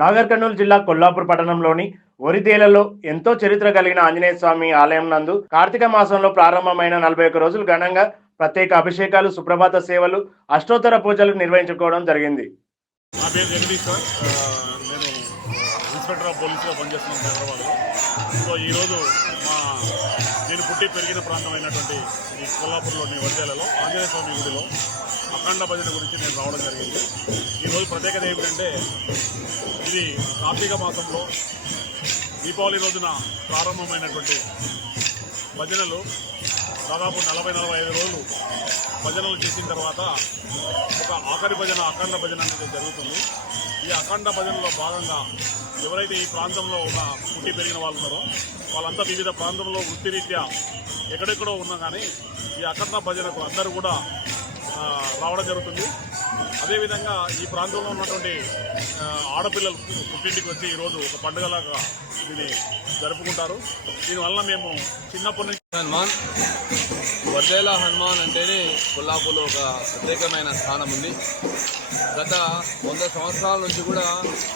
నాగర్ కర్నూలు జిల్లా కొల్లాపూర్ పట్టణంలోని ఒరితేలలో ఎంతో చరిత్ర కలిగిన ఆంజనేయ స్వామి ఆలయం నందు కార్తీక మాసంలో ప్రారంభమైన నలభై ఒక్క రోజులు ఘనంగా ప్రత్యేక అభిషేకాలు సుప్రభాత సేవలు అష్టోత్తర పూజలు నిర్వహించుకోవడం జరిగింది. నా పేరు జగదీష్ నేను ఇన్స్పెక్టర్ ఆఫ్ పోలీస్గా పనిచేస్తున్నాను హైదరాబాద్లో. సో ఈరోజు మా నేను పుట్టి పెరిగిన ప్రాంతం అయినటువంటి ఈ కొల్లాపూర్లోని వర్జాలలో ఆంజనేయ స్వామి గుడిలో అఖండ భజన గురించి నేను రావడం జరిగింది. ప్రత్యేకత ఏమిటంటే ఇది కార్తీక మాసంలో దీపావళి రోజున ప్రారంభమైనటువంటి భజనలు. దాదాపు నలభై నలభై ఐదు రోజులు భజనలు చేసిన తర్వాత ఒక ఆఖరి భజన అఖండ భజన అనేది జరుగుతుంది. ఈ అఖండ భజనలో భాగంగా ఎవరైతే ఈ ప్రాంతంలో ఉన్న పుట్టి పెరిగిన వాళ్ళు ఉన్నారో వాళ్ళంతా వివిధ ప్రాంతంలో వృత్తిరీత్యా ఎక్కడెక్కడో ఉన్నా కానీ ఈ అఖండ భజనకు అందరూ కూడా రావడం జరుగుతుంది. అదేవిధంగా ఈ ప్రాంతంలో ఉన్నటువంటి ఆడపిల్లలు పుట్టింటికి వచ్చి ఈరోజు ఒక పండుగలాగా దీన్ని జరుపుకుంటారు. దీనివల్ల మేము చిన్నప్పటి నుంచి హనుమాన్ వడ్డేల హనుమాన్ అంటేనే కొల్లాపూర్లో ఒక ప్రత్యేకమైన స్థానం ఉంది. గత వంద సంవత్సరాల నుంచి కూడా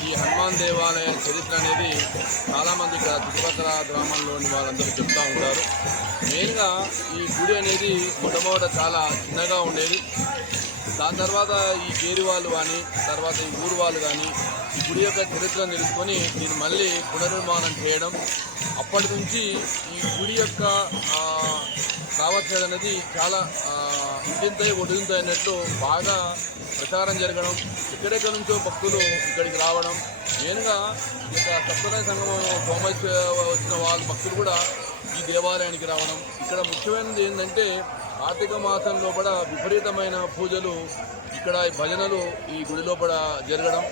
ఈ హనుమాన్ దేవాలయ చరిత్ర అనేది చాలామంది ఇక్కడ చుట్టుపక్కల గ్రామాల్లోని వాళ్ళందరూ చెప్తూ ఉంటారు. మెయిన్గా ఈ గుడి అనేది మొట్టమొదట చాలా చిన్నగా ఉండేది. దాని తర్వాత ఈ గేరి వాళ్ళు కానీ తర్వాత ఈ ఊరు వాళ్ళు కానీ ఈ గుడి యొక్క చరిత్రను తెలుసుకొని దీన్ని మళ్ళీ పునర్నిర్మాణం చేయడం. అప్పటి నుంచి ఈ గుడి యొక్క ఆ, అనేది చాలా ఇంటింతై ఒడిగింతై అన్నట్లు బాగా ప్రచారం జరగడం ఎక్కడెక్కడి నుంచో భక్తులు ఇక్కడికి రావడం. మెయిన్గా ఇక సప్తరాయ సంగమం సోమేశ్వర వచ్చిన వాళ్ళు భక్తులు కూడా ఈ దేవాలయానికి రావడం. ఇక్కడ ముఖ్యమైనది ఏంటంటే కార్తీక మాసం లోపల విపరీతమైన పూజలు ఇక్కడ భజనలు ఈ గుడి లోపల జరగడం